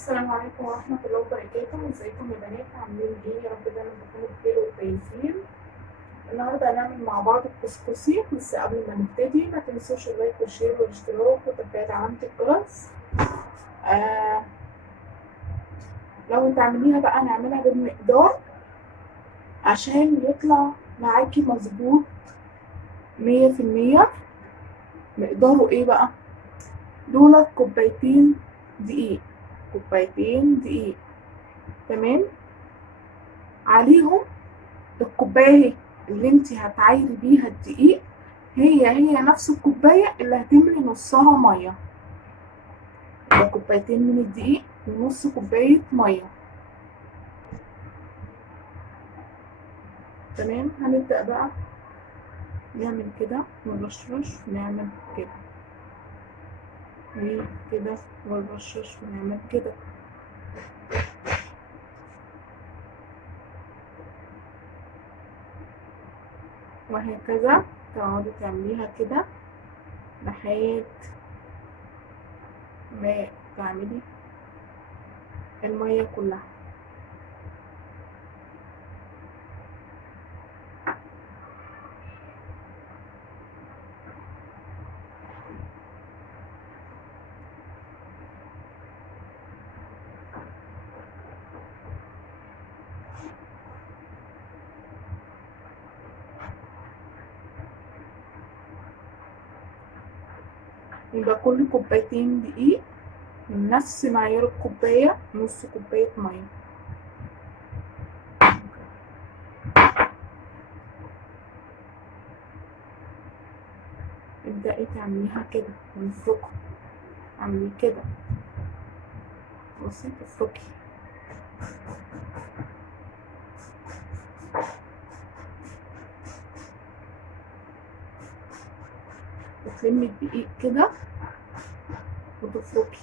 السلام عليكم ورحمة الله وبركاته، ازيكم يا بنات؟ عاملين ايه؟ يا رب دايما تكونوا بخير وكويسين. النهارده هنعمل مع بعض الكسكسي، بس قبل ما نبتدي ما تنسوش اللايك والشير والاشتراك وتفعيل علامة الجرس. لو تعمليها بقى نعملها بالمقدار عشان يطلع معاكي مظبوط 100%. مقداره ايه بقى؟ دول كوبايتين دقيق، كوبايتين دقيق، تمام. عليهم الكوباية اللي انت هتعايري بيها الدقيق هي نفس الكوباية اللي هتملي نصها مية. يبقى كوبايتين من الدقيق ونص كوباية مية، تمام. هنبدأ بقى نعمل كده ونرشرش ونعمل كده وكده ونرشرش ونعمل كده، وهكذا تقعدي تعمليها كده لحد ما تعملي المية كلها. يبقى كل كوبايتين دقيق من نفس معيار الكوباية نص كوباية مية. ابدأي تعمليها كده ونفركها، اعملي كده، بصي تفركي، وتلمي الدقيق كده وتفركي.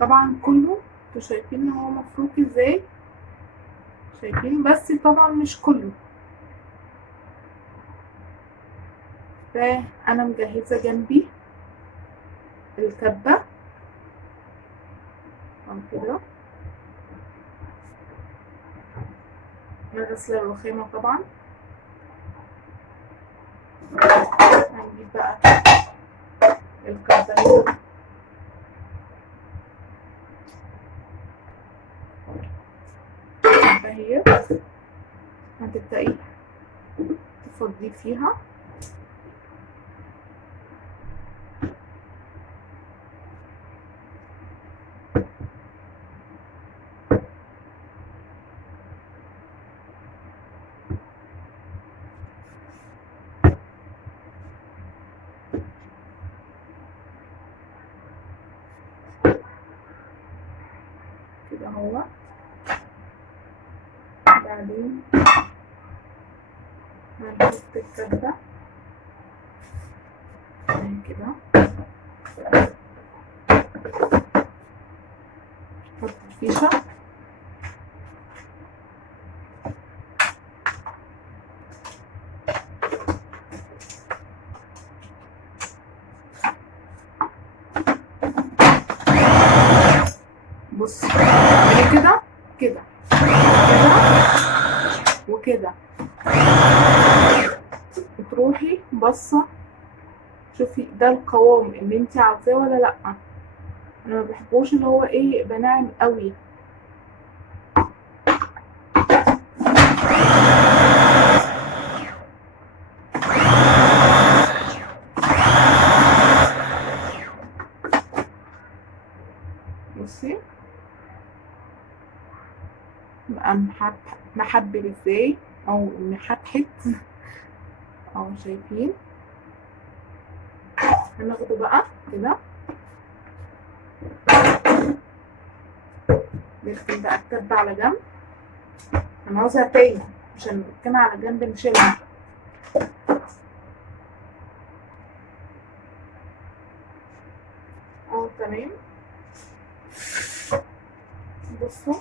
طبعا كله انتوا شايفين ان هو مفروك ازاي، شايفين، بس طبعا مش كله. فانا مجهزه جنبي الكبه كده، انا غسله الرخامه طبعا. هنجيب بقى الكبه اهي، هتبدأي تفضي فيها كده اهو. بعدين هنحط الكبة كده، نحط الفيشة بصي، اعملي كده كده كده وكده، وتروحي بصة شوفي ده القوام اللي انت عاوزاه ولا لا. انا ما بحبوش اللي هو ايه يبقى ناعم قوي. بص بقى محبب ازاي او محتحت اهو شايفين. هناخده بقى كده نركن بقى الكبة على جنب. هنعوزها تاني عشان نركنها على جنب نشيلها. تمام. بصوا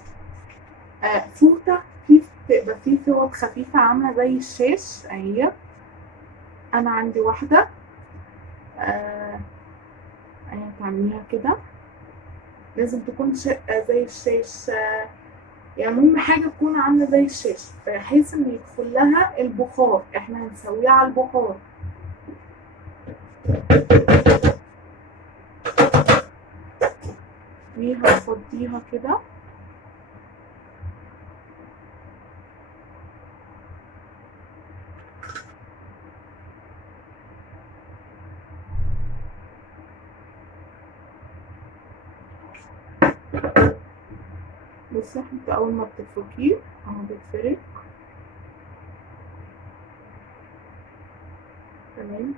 فوطة بتبقى فيه فوط خفيفة عاملة زي الشاش اهي. انا عندي واحدة اهي تعمليها كده. لازم تكون زي الشاش يعني المهم حاجة تكون عاملة زي الشاش بحيث ان يدخل لها البخار. احنا هنسويها على البخار. دي هنفضيها كده. بصي انت اول ما بتفركيه اهو بيتفرك. تمام.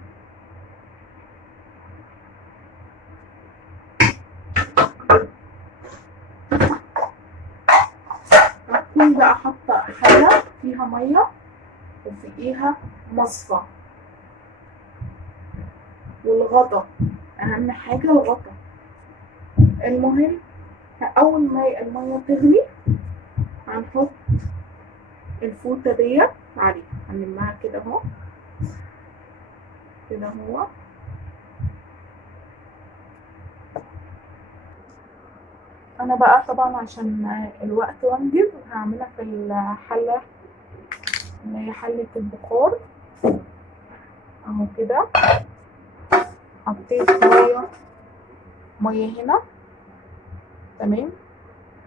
هتكوني بقى حاطة حاجة فيها مية وفوقيها مصفى والغطا. اهم حاجة الغطا. المهم اول ما المية تغلي هنحط الفوطة ديت عليها. هنلمها كده اهو كده اهو. انا بقى طبعا عشان الوقت وانجز هعملها في الحلة اللي هي حلة البخار اهو كده. حطيت مية هنا. تمام.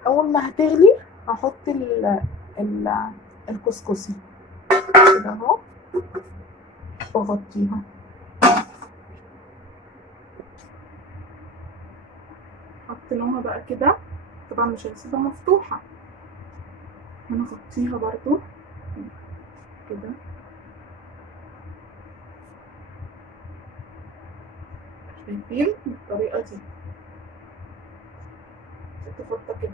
اول ما هتغلي هحط الكسكسي كده اهو واغطيها. حطيناها بقى كده. طبعا مش هنسيبها مفتوحة. هنغطيها برضو كده. شايفين بالطريقة دي تفضى كده.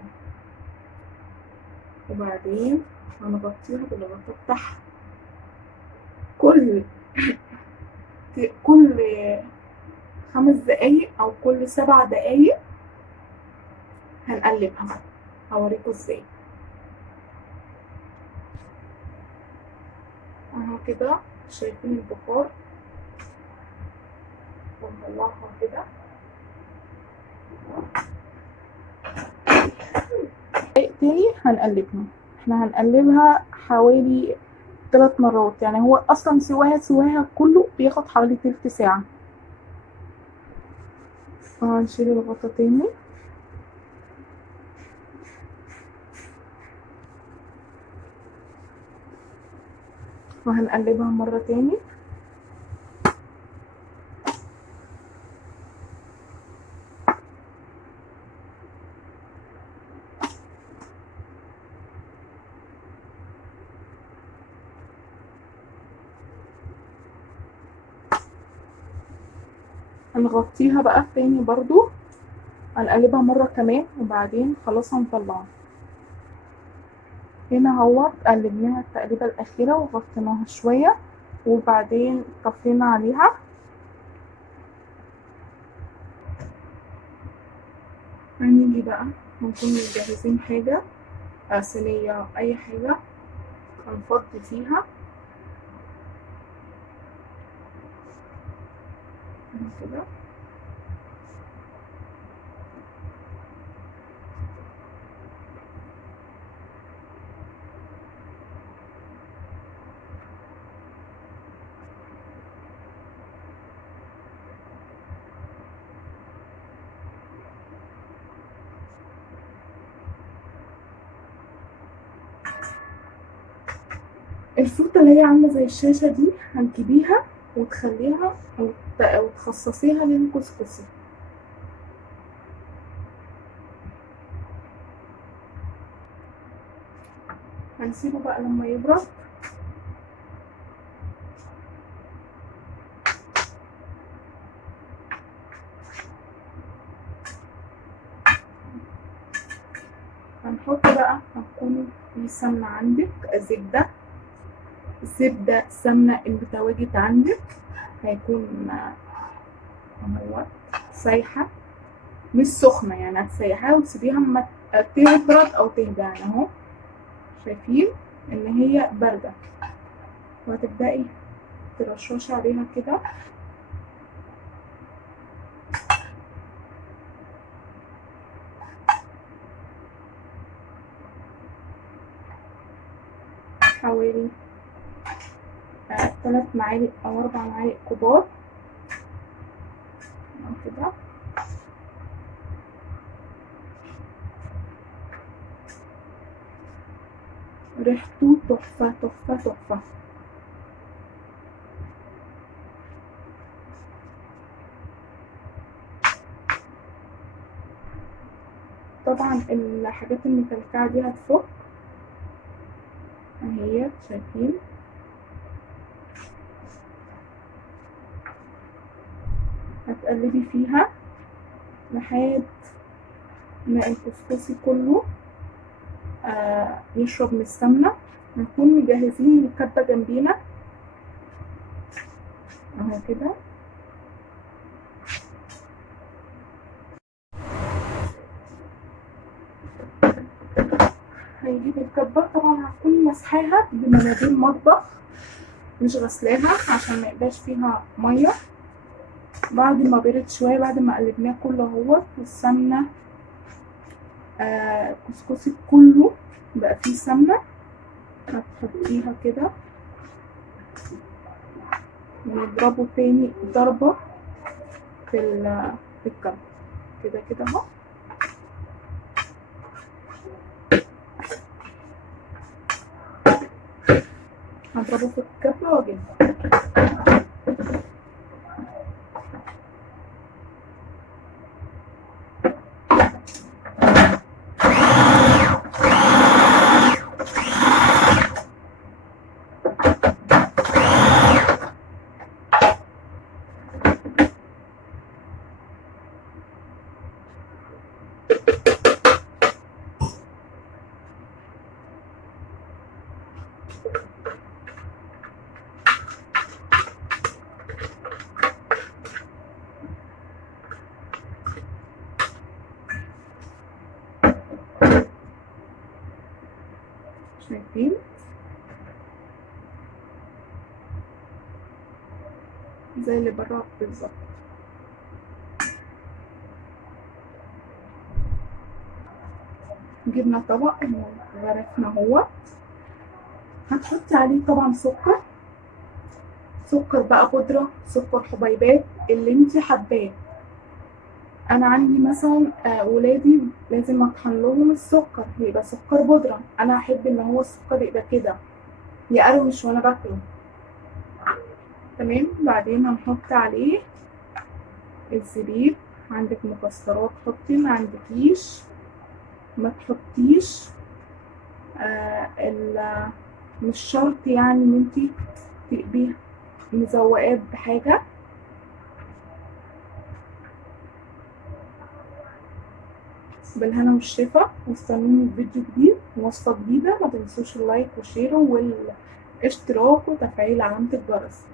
وبعدين هنغطيها بالغطا بتاعها. كل 5 دقايق او كل 7 دقايق هنقلبها. هوريكم ازاي. اهو كده شايفين البخار. ونطلعها كده. تاني هنقلبها. احنا هنقلبها حوالي 3 مرات. يعني هو اصلا سواها كله بياخد حوالي تلت ساعة. هنشيل الغطا تاني. وهنقلبها مرة تاني. هنغطيها بقى تاني برضو. هنقلبها مرة كمان وبعدين خلاص هنطلعها. هنا اهو قلبناها التقليبة الأخيرة وغطيناها شوية وبعدين طفينا عليها. هنيجي بقى نكون مجهزين حاجة صينية أي حاجة هنفضي فيها كده. الفوطة اللي هي عاملة زي الشاشة دي هنجيبيها وتخليها أو تخصصيها للكسكسي. هنسيبه بقى لما يبرد. هنحط بقى، هتكون في سمنة عندك، زبدة سمنة المتواجد عندك هيكون اهو سايحة مش سخنة، يعني هتسيحيها وتسيبيها اما تبرد او تهدى. يعني اهو شايفين ان هي باردة، وهتبدأي ترششي عليها كده. حوالي 3 معالق او 4 معالق كبار كده. ريحته تحفة تحفة تحفة. طبعا الحاجات المكلكعة دي هتفك اهي، شايفين. هتقلبي فيها لحد ما الكسكسي كله يشرب من السمنة. هنكون مجهزين الكبة جنبينا اهو كده. هنجيب الكبة، طبعا هكون مسحاها بمناديل مطبخ مش غسلاها عشان ما يبقاش فيها ميه. بعد ما بردت شويه، بعد ما قلبناه كله اهوت والسمنه الكسكسي كله بقى فيه سمنه، هتحطيها كده ونضربه تاني ضربه في الكبة كده كده اهو. هضربه في الكبة واجيبه. شايفين زي اللي بره بالظبط. جبنا طبق وغرفنا اهو. هتحطي عليه طبعا سكر بقى بودرة، سكر حبيبات اللي انت حباه. انا عندي مثلا ولادي لازم اطحن لهم السكر يبقى سكر بودرة، انا احب ان هو السكر يبقى كده يقرمش وانا باكله. تمام. بعدين هنحط عليه الزبيب. عندك مكسرات حطي، ما عندكيش ما تحطيش. مش شرط يعني ان انتي تبقي مزوقاه بحاجة. بالهنا والشفا، واستنوني في فيديو جديد ووصفة جديدة. ما تنسوش اللايك والشير والاشتراك وتفعيل علامة الجرس.